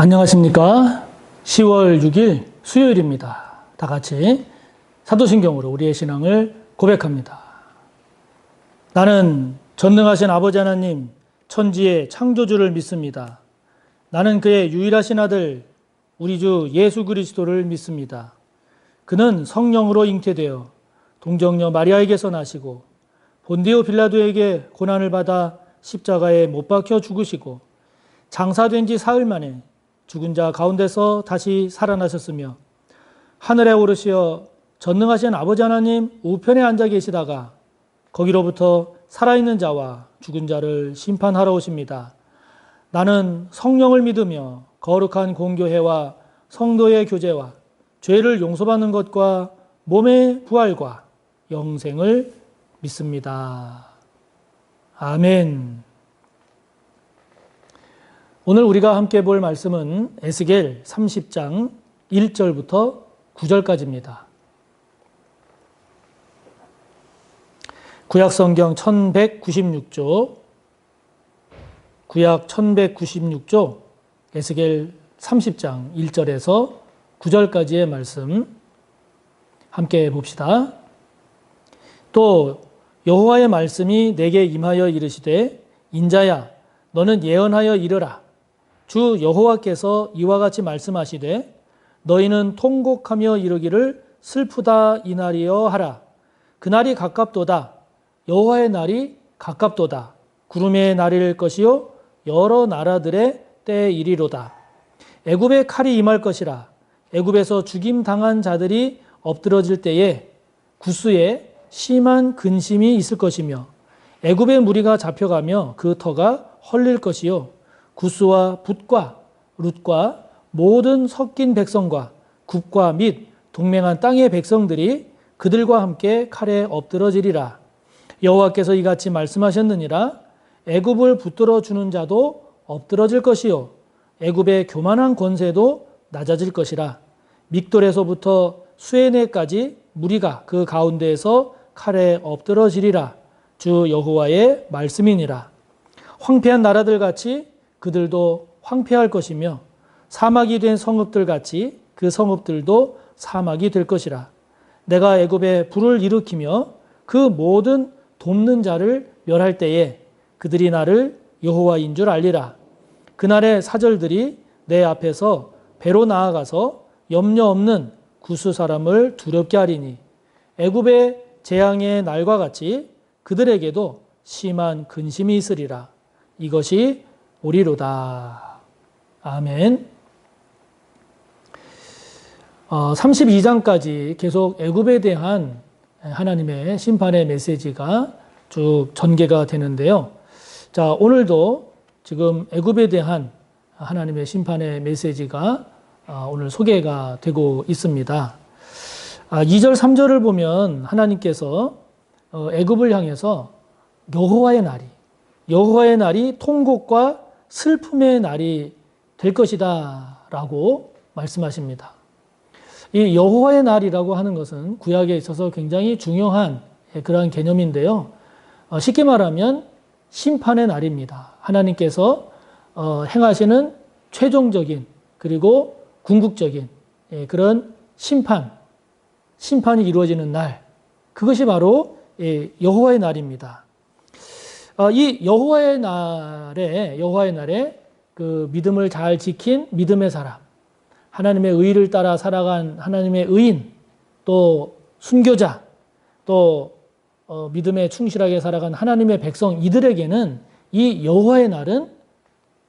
안녕하십니까. 10월 6일 수요일입니다. 다 같이 사도신경으로 우리의 신앙을 고백합니다. 나는 전능하신 아버지 하나님 천지의 창조주를 믿습니다. 나는 그의 유일하신 아들 우리 주 예수 그리스도를 믿습니다. 그는 성령으로 잉태되어 동정녀 마리아에게서 나시고 본디오 빌라도에게 고난을 받아 십자가에 못 박혀 죽으시고 장사된 지 사흘 만에 죽은 자 가운데서 다시 살아나셨으며 하늘에 오르시어 전능하신 아버지 하나님 우편에 앉아 계시다가 거기로부터 살아있는 자와 죽은 자를 심판하러 오십니다. 나는 성령을 믿으며 거룩한 공교회와 성도의 교제와 죄를 용서받는 것과 몸의 부활과 영생을 믿습니다. 아멘. 오늘 우리가 함께 볼 말씀은 에스겔 30장 1절부터 9절까지입니다. 구약성경 1196조, 구약 1196조, 에스겔 30장 1절에서 9절까지의 말씀 함께 봅시다. 또 여호와의 말씀이 내게 임하여 이르시되 인자야 너는 예언하여 이르라. 주 여호와께서 이와 같이 말씀하시되 너희는 통곡하며 이르기를 슬프다 이 날이여 하라. 그날이 가깝도다. 여호와의 날이 가깝도다. 구름의 날일 것이요 여러 나라들의 때이리로다. 애굽의 칼이 임할 것이라. 애굽에서 죽임 당한 자들이 엎드러질 때에 구스에 심한 근심이 있을 것이며 애굽의 무리가 잡혀가며 그 터가 헐릴 것이요 구스와 붓과 룻과 모든 섞인 백성과 국과 및 동맹한 땅의 백성들이 그들과 함께 칼에 엎드러지리라. 여호와께서 이같이 말씀하셨느니라. 애굽을 붙들어 주는 자도 엎드러질 것이요 애굽의 교만한 권세도 낮아질 것이라. 믹돌에서부터 수에네까지 무리가 그 가운데에서 칼에 엎드러지리라. 주 여호와의 말씀이니라. 황폐한 나라들 같이 그들도 황폐할 것이며 사막이 된 성읍들 같이 그 성읍들도 사막이 될 것이라. 내가 애굽에 불을 일으키며 그 모든 돕는 자를 멸할 때에 그들이 나를 여호와인 줄 알리라. 그날의 사절들이 내 앞에서 배로 나아가서 염려 없는 구스 사람을 두렵게 하리니 애굽의 재앙의 날과 같이 그들에게도 심한 근심이 있으리라. 이것이 오리로다. 아멘. 32장까지 계속 애굽에 대한 하나님의 심판의 메시지가 쭉 전개가 되는데요. 자, 오늘도 지금 애굽에 대한 하나님의 심판의 메시지가 오늘 소개가 되고 있습니다. 2절, 3절을 보면 하나님께서 애굽을 향해서 여호와의 날이 통곡과 슬픔의 날이 될 것이다 라고 말씀하십니다. 이 여호와의 날이라고 하는 것은 구약에 있어서 굉장히 중요한 그러한 개념인데요. 쉽게 말하면 심판의 날입니다. 하나님께서 행하시는 최종적인 그리고 궁극적인 그런 심판이 이루어지는 날, 그것이 바로 여호와의 날입니다. 이 여호와의 날에 그 믿음을 잘 지킨 믿음의 사람, 하나님의 의를 따라 살아간 하나님의 의인, 또 순교자, 또 믿음에 충실하게 살아간 하나님의 백성, 이들에게는 이 여호와의 날은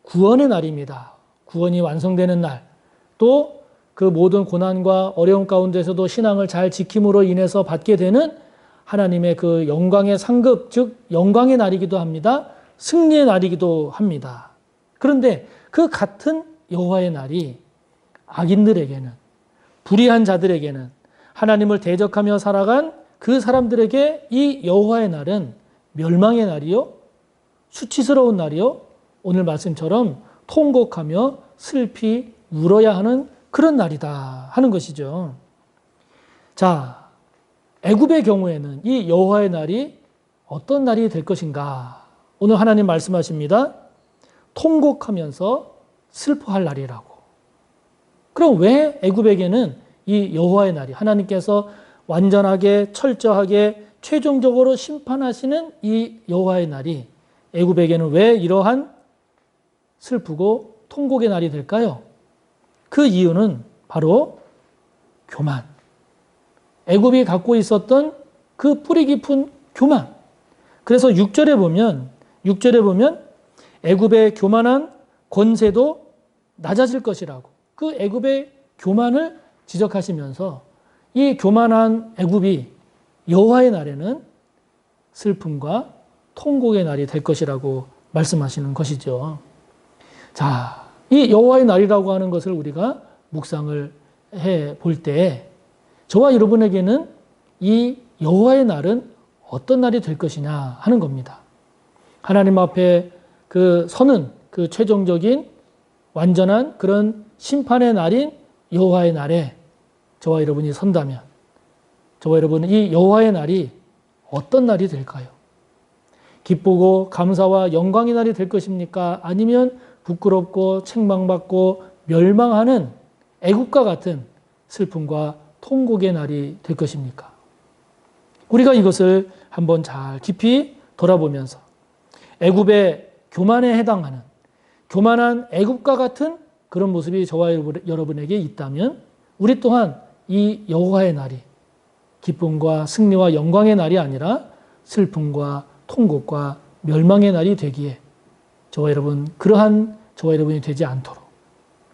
구원의 날입니다. 구원이 완성되는 날, 또 그 모든 고난과 어려움 가운데서도 신앙을 잘 지킴으로 인해서 받게 되는 하나님의 그 영광의 상급, 즉 영광의 날이기도 합니다. 승리의 날이기도 합니다. 그런데 그 같은 여호와의 날이 악인들에게는, 불의한 자들에게는, 하나님을 대적하며 살아간 그 사람들에게 이 여호와의 날은 멸망의 날이요, 수치스러운 날이요, 오늘 말씀처럼 통곡하며 슬피 울어야 하는 그런 날이다 하는 것이죠. 자, 애굽의 경우에는 이 여호와의 날이 어떤 날이 될 것인가? 오늘 하나님 말씀하십니다. 통곡하면서 슬퍼할 날이라고. 그럼 왜 애굽에게는 이 여호와의 날이 하나님께서 완전하게 철저하게 최종적으로 심판하시는 이 여호와의 날이 애굽에게는 왜 이러한 슬프고 통곡의 날이 될까요? 그 이유는 바로 교만. 애굽이 갖고 있었던 그 뿌리 깊은 교만. 그래서 6절에 보면 애굽의 교만한 권세도 낮아질 것이라고. 그 애굽의 교만을 지적하시면서 이 교만한 애굽이 여호와의 날에는 슬픔과 통곡의 날이 될 것이라고 말씀하시는 것이죠. 자, 이 여호와의 날이라고 하는 것을 우리가 묵상을 해 볼 때 저와 여러분에게는 이 여호와의 날은 어떤 날이 될 것이냐 하는 겁니다. 하나님 앞에 그 서는 그 최종적인 완전한 그런 심판의 날인 여호와의 날에 저와 여러분이 선다면 저와 여러분은 이 여호와의 날이 어떤 날이 될까요? 기쁘고 감사와 영광의 날이 될 것입니까? 아니면 부끄럽고 책망받고 멸망하는 애국과 같은 슬픔과 통곡의 날이 될 것입니까? 우리가 이것을 한번 잘 깊이 돌아보면서 애굽의 교만에 해당하는 교만한 애굽과 같은 그런 모습이 저와 여러분에게 있다면 우리 또한 이 여호와의 날이 기쁨과 승리와 영광의 날이 아니라 슬픔과 통곡과 멸망의 날이 되기에 저와 여러분 그러한 저와 여러분이 되지 않도록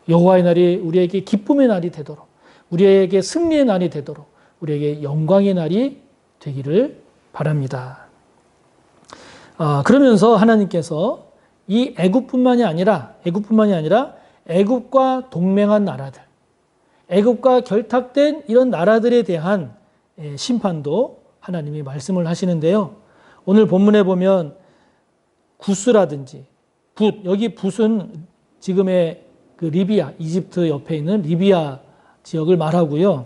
여호와의 날이 우리에게 기쁨의 날이 되도록 우리에게 승리의 날이 되도록 우리에게 영광의 날이 되기를 바랍니다. 그러면서 하나님께서 이 애굽뿐만이 아니라 애굽과 동맹한 나라들, 애굽과 결탁된 이런 나라들에 대한 심판도 하나님이 말씀을 하시는데요. 오늘 본문에 보면 구스라든지 붓, 여기 붓은 지금의 그 리비아, 이집트 옆에 있는 리비아 지역을 말하고요.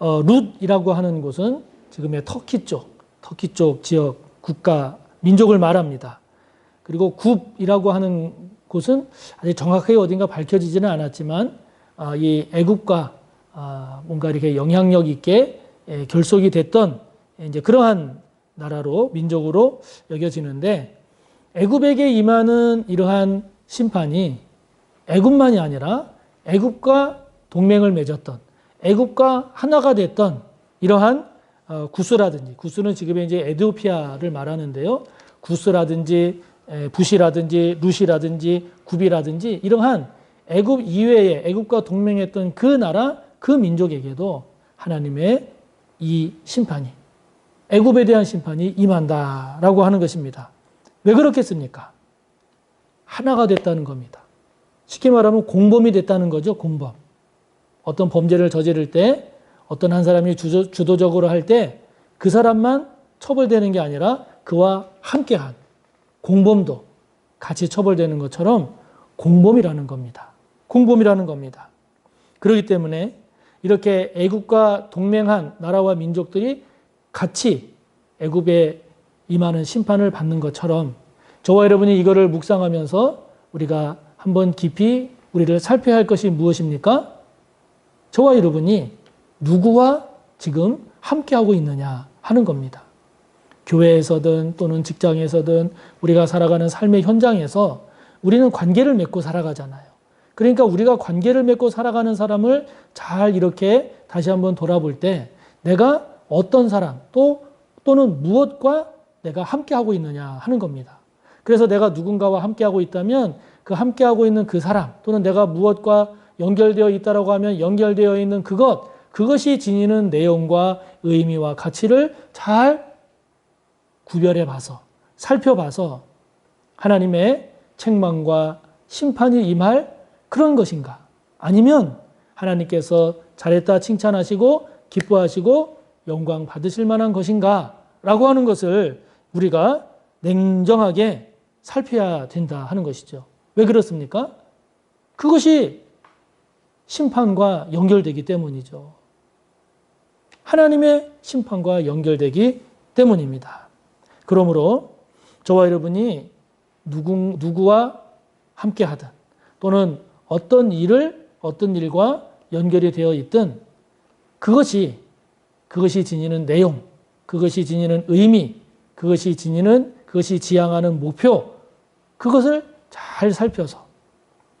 룻이라고 하는 곳은 지금의 터키 쪽 지역 국가 민족을 말합니다. 그리고 굽이라고 하는 곳은 아직 정확하게 어딘가 밝혀지지는 않았지만 이 애굽과 뭔가 이렇게 영향력 있게 결속이 됐던 이제 그러한 나라로 민족으로 여겨지는데 애굽에게 임하는 이러한 심판이 애굽만이 아니라 애굽과 동맹을 맺었던 애굽과 하나가 됐던 이러한 구스라든지 구스는 지금의 이제 에티오피아를 말하는데요. 구스라든지 붓이라든지 룻이라든지 굽이라든지 이러한 애굽 이외에 애굽과 동맹했던 그 나라 그 민족에게도 하나님의 이 심판이 애굽에 대한 심판이 임한다라고 하는 것입니다. 왜 그렇겠습니까? 하나가 됐다는 겁니다. 쉽게 말하면 공범이 됐다는 거죠. 공범. 어떤 범죄를 저지를 때 어떤 한 사람이 주도적으로 할 때 그 사람만 처벌되는 게 아니라 그와 함께한 공범도 같이 처벌되는 것처럼 공범이라는 겁니다. 공범이라는 겁니다. 그렇기 때문에 이렇게 애굽과 동맹한 나라와 민족들이 같이 애굽에 임하는 심판을 받는 것처럼 저와 여러분이 이거를 묵상하면서 우리가 한번 깊이 우리를 살펴야 할 것이 무엇입니까? 저와 여러분이 누구와 지금 함께하고 있느냐 하는 겁니다. 교회에서든 또는 직장에서든 우리가 살아가는 삶의 현장에서 우리는 관계를 맺고 살아가잖아요. 그러니까 우리가 관계를 맺고 살아가는 사람을 잘 이렇게 다시 한번 돌아볼 때 내가 어떤 사람 또는 무엇과 내가 함께하고 있느냐 하는 겁니다. 그래서 내가 누군가와 함께하고 있다면 그 함께하고 있는 그 사람 또는 내가 무엇과 연결되어 있다라고 하면 연결되어 있는 그것이 지니는 내용과 의미와 가치를 잘 구별해 봐서 살펴봐서 하나님의 책망과 심판이 임할 그런 것인가? 아니면 하나님께서 잘했다 칭찬하시고 기뻐하시고 영광 받으실 만한 것인가? 라고 하는 것을 우리가 냉정하게 살펴야 된다 하는 것이죠. 왜 그렇습니까? 그것이 심판과 연결되기 때문이죠. 하나님의 심판과 연결되기 때문입니다. 그러므로 저와 여러분이 누구와 함께하든 또는 어떤 일과 연결이 되어 있든 그것이 지니는 내용, 그것이 지니는 의미, 그것이 지향하는 목표, 그것을 잘 살펴서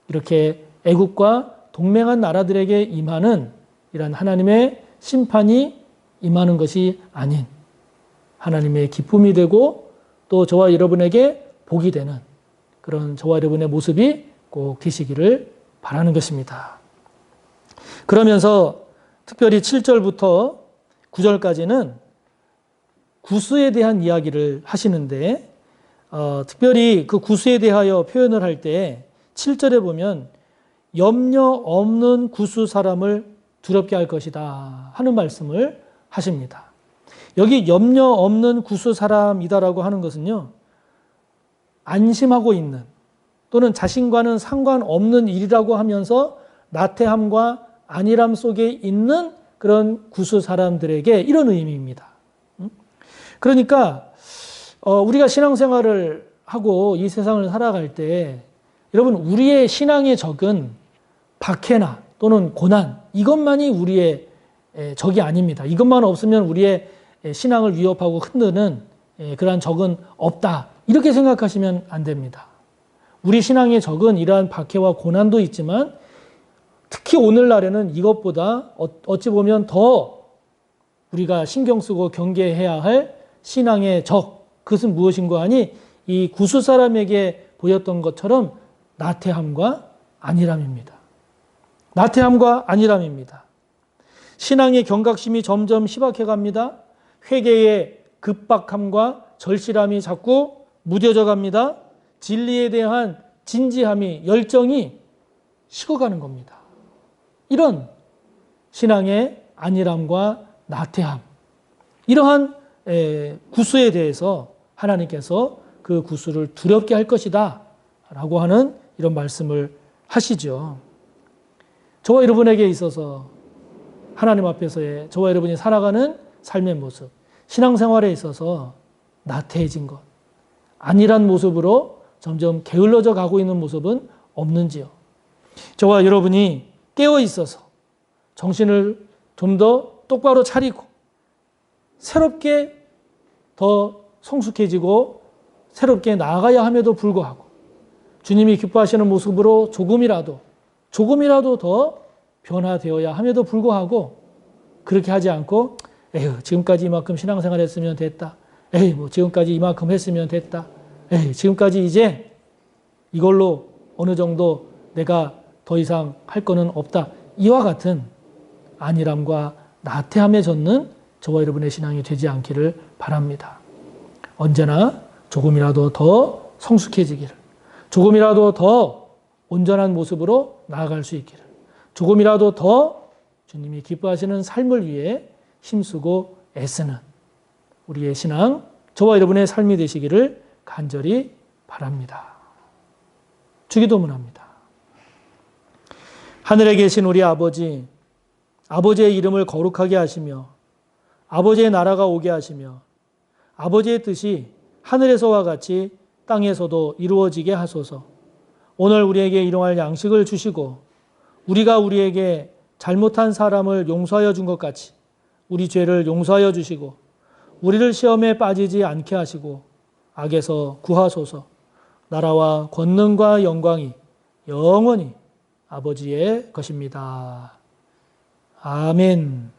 이렇게 애국과 동맹한 나라들에게 임하는 이런 하나님의 심판이 임하는 것이 아닌 하나님의 기쁨이 되고 또 저와 여러분에게 복이 되는 그런 저와 여러분의 모습이 꼭 되시기를 바라는 것입니다. 그러면서 특별히 7절부터 9절까지는 구수에 대한 이야기를 하시는데 특별히 그 구수에 대하여 표현을 할 때 7절에 보면 염려 없는 구수 사람을 두렵게 할 것이다 하는 말씀을 하십니다. 여기 염려 없는 구수 사람이다라고 하는 것은요, 안심하고 있는 또는 자신과는 상관없는 일이라고 하면서 나태함과 안일함 속에 있는 그런 구수 사람들에게 이런 의미입니다. 그러니까 우리가 신앙생활을 하고 이 세상을 살아갈 때 여러분 우리의 신앙의 적은 박해나 또는 고난 이것만이 우리의 적이 아닙니다. 이것만 없으면 우리의 신앙을 위협하고 흔드는 그러한 적은 없다. 이렇게 생각하시면 안 됩니다. 우리 신앙의 적은 이러한 박해와 고난도 있지만 특히 오늘날에는 이것보다 어찌 보면 더 우리가 신경 쓰고 경계해야 할 신앙의 적, 그것은 무엇인가 하니 이 구수 사람에게 보였던 것처럼 나태함과 안일함입니다. 나태함과 안일함입니다. 신앙의 경각심이 점점 희박해 갑니다. 회개의 급박함과 절실함이 자꾸 무뎌져 갑니다. 진리에 대한 진지함이, 열정이 식어가는 겁니다. 이런 신앙의 안일함과 나태함, 이러한 구수에 대해서 하나님께서 그 구수를 두렵게 할 것이다 라고 하는 이런 말씀을 하시죠. 저와 여러분에게 있어서 하나님 앞에서의 저와 여러분이 살아가는 삶의 모습, 신앙생활에 있어서 나태해진 것, 안일한 모습으로 점점 게을러져 가고 있는 모습은 없는지요. 저와 여러분이 깨어 있어서 정신을 좀 더 똑바로 차리고 새롭게 더 성숙해지고 새롭게 나아가야 함에도 불구하고 주님이 기뻐하시는 모습으로 조금이라도 더 변화되어야 함에도 불구하고 그렇게 하지 않고 에휴 지금까지 이만큼 신앙생활 했으면 됐다. 에이 뭐 지금까지 이만큼 했으면 됐다. 에이 지금까지 이제 이걸로 어느 정도 내가 더 이상 할 거는 없다. 이와 같은 안일함과 나태함에 젖는 저와 여러분의 신앙이 되지 않기를 바랍니다. 언제나 조금이라도 더 성숙해지기를, 조금이라도 더 온전한 모습으로 나아갈 수 있기를, 조금이라도 더 주님이 기뻐하시는 삶을 위해 힘쓰고 애쓰는 우리의 신앙, 저와 여러분의 삶이 되시기를 간절히 바랍니다. 주기도문합니다. 하늘에 계신 우리 아버지, 아버지의 이름을 거룩하게 하시며 아버지의 나라가 오게 하시며 아버지의 뜻이 하늘에서와 같이 땅에서도 이루어지게 하소서. 오늘 우리에게 일용할 양식을 주시고 우리가 우리에게 잘못한 사람을 용서하여 준 것 같이 우리 죄를 용서하여 주시고 우리를 시험에 빠지지 않게 하시고 악에서 구하소서. 나라와 권능과 영광이 영원히 아버지의 것입니다. 아멘.